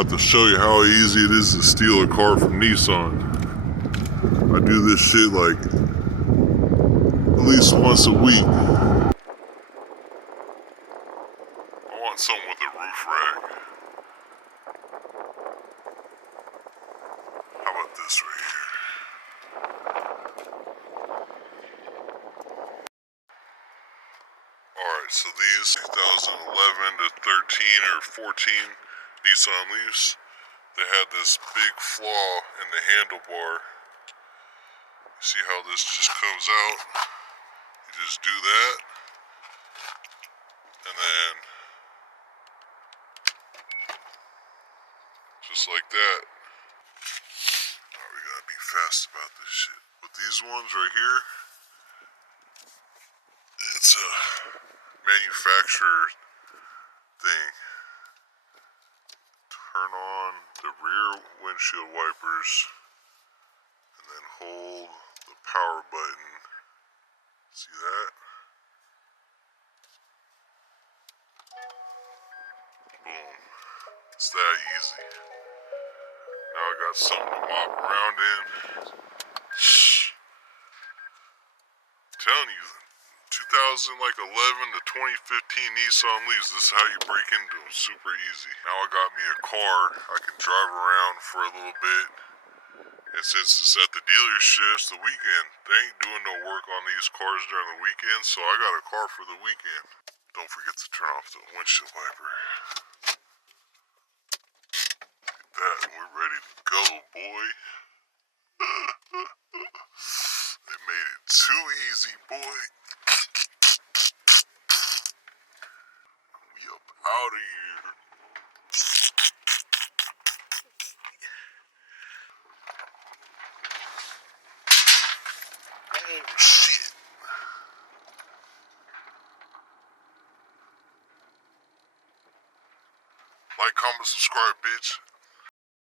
about to show you how easy it is to steal a car from Nissan. I do this shit like at least once a week. I want something with a roof rack. How about this right here? Alright, so these 2011 to 13 or 14 Nissan Leafs, they had this big flaw in the handlebar. You see how this just comes out? You just do that, and then just like that. Alright, we gotta be fast about this shit. But these ones right here, it's a manufacturer thing. Turn on the rear windshield wipers and then hold the power button. See that? Boom. It's that easy. Now I got something to mop around in. I'm telling you, 2011 to 2015 Nissan Leafs, this is how you break into them, super easy. Now I got me a car, I can drive around for a little bit, and since it's at the dealership, it's the weekend, they ain't doing no work on these cars during the weekend, so I got a car for the weekend. Don't forget to turn off the windshield wiper. Get that, and we're ready to go, boy. They made it too easy, boy. We up out of here. Oh, shit. Like, comment, subscribe, bitch.